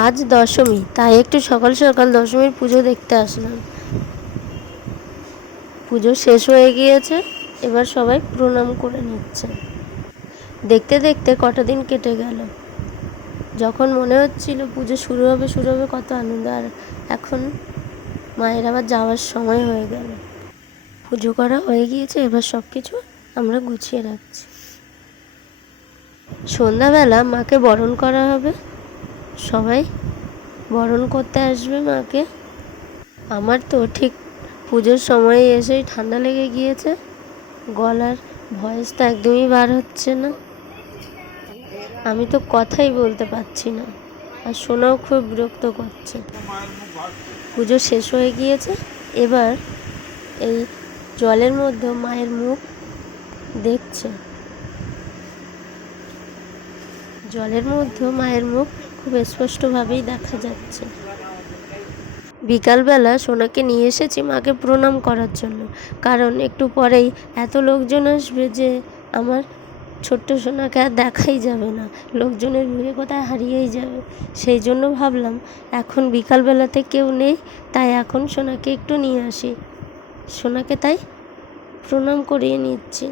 আজ দশমী, তাই একটু সকাল সকাল দশমীর পুজো দেখতে আসলাম। পুজো শেষ হয়ে গিয়েছে, এবার সবাই প্রণাম করে নিচ্ছে। দেখতে দেখতে কটা দিন কেটে গেল। যখন মনে হচ্ছিল পুজো শুরু হবে কত আনন্দ, আর এখন মায়ের আবার যাওয়ার সময় হয়ে গেল। পুজো করা হয়ে গিয়েছে, এবার সব কিছু আমরা গুছিয়ে রাখছি। সন্ধ্যাবেলা মাকে বরণ করা হবে, সবাই বরণ করতে আসবে মাকে। আমার তো ঠিক পুজোর সময়ে এসেই ঠান্ডা লেগে গিয়েছে, গলার ভয়েসটা একদমই বার হচ্ছে না, আমি তো কথাই বলতে পারছি না, আর শোনাও খুব বিরক্ত করছে। পুজো শেষ হয়ে গিয়েছে, এবার এই জলের মধ্যে মায়ের মুখ দেখছে। জলের মধ্যে মায়ের মুখ খুব স্পষ্টভাবেই দেখা যাচ্ছে। বিকালবেলা সোনাকে নিয়ে এসেছি মাকে প্রণাম করার জন্য, কারণ একটু পরেই এত লোকজন আসবে যে আমার ছোট্ট সোনাকে আর দেখাই যাবে না, লোকজনের ভিড়ে কোথায় হারিয়েই যাবে। সেই জন্য ভাবলাম এখন বিকালবেলাতে কেউ নেই, তাই এখন সোনাকে একটু নিয়ে আসি। সোনাকে তাই প্রণাম করিয়ে নিচ্ছি।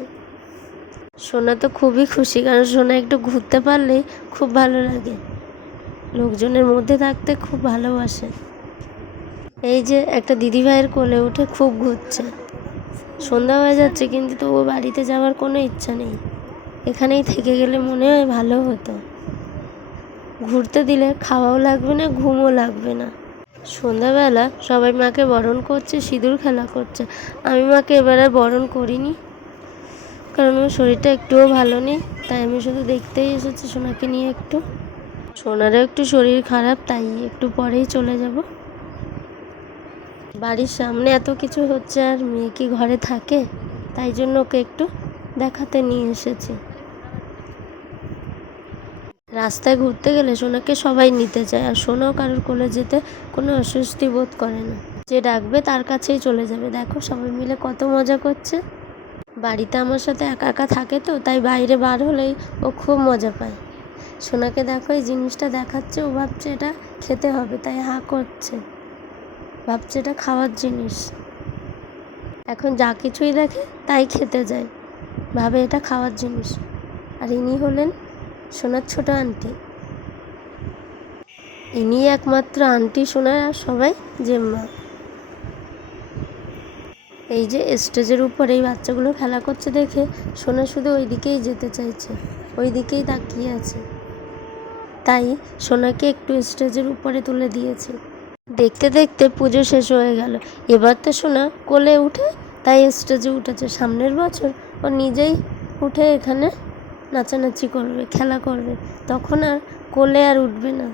সোনা তো খুবই খুশি, কারণ সোনা একটু ঘুরতে পারলেই খুব ভালো লাগে, লোকজনের মধ্যে থাকতে খুব ভালোবাসে। এই যে একটা দিদিভাইয়ের কোলে উঠে খুব ঘুরছে। সন্ধ্যা হয়ে যাচ্ছে কিন্তু তবু বাড়িতে যাওয়ার কোনো ইচ্ছা নেই, এখানেই থেকে গেলে মনে হয় ভালো হতো। ঘুরতে দিলে খাওয়াও লাগবে না, ঘুমও লাগবে না। সন্ধ্যাবেলা সবাই মাকে বরণ করছে, সিঁদুর খেলা করছে। আমি মাকে এবার আর বরণ করিনি, কারণ আমার শরীরটা একটুও ভালো নেই, তাই আমি শুধু দেখতেই এসেছি সোনাকে নিয়ে। একটু সোনারও একটু শরীর খারাপ, তাই একটু পরেই চলে যাব। বাড়ির সামনে এত কিছু হচ্ছে, আর মেয়ে কি ঘরে থাকে, তাই জন্য ওকে একটু দেখাতে নিয়ে এসেছি। রাস্তায় ঘুরতে গেলে সোনাকে সবাই নিতে চায়, আর সোনাও কারোর কোলে যেতে কোনো অস্বস্তি বোধ করে না, যে ডাকবে তার কাছেই চলে যাবে। দেখো সবাই মিলে কত মজা করছে। বাড়িতে আমার সাথে একা একা থাকে তো, তাই বাইরে বার হলেই ও খুব মজা পায়। সোনাকে দেখো এই জিনিসটা দেখাচ্ছে, ও ভাবছে এটা খেতে হবে, তাই হাঁ করছে, ভাবছে এটা খাওয়ার জিনিস। এখন যা কিছুই দেখে তাই খেতে যায়, ভাবে এটা খাওয়ার জিনিস। আর ইনি হলেন সোনার ছোট আন্টি, ইনি একমাত্র আন্টি সোনার, আর সবাই জেম্মা। এই যে স্টেজের উপর এই বাচ্চাগুলো খেলা করছে দেখে সোনা শুধু ওই দিকেই যেতে চাইছে, ওই দিকেই তাকিয়ে আছে, তাই সোনাকে একটু স্টেজের উপরে তুলে দিয়েছে। দেখতে দেখতে পুজো শেষ হয়ে গেল। এবার তো সোনা কোলে উঠে তাই স্টেজে উঠেছে। সামনের বছর ও নিজেই উঠে এখানে নাচানাচি করবে, খেলা করবে, তখন আর কোলে আর উঠবে না।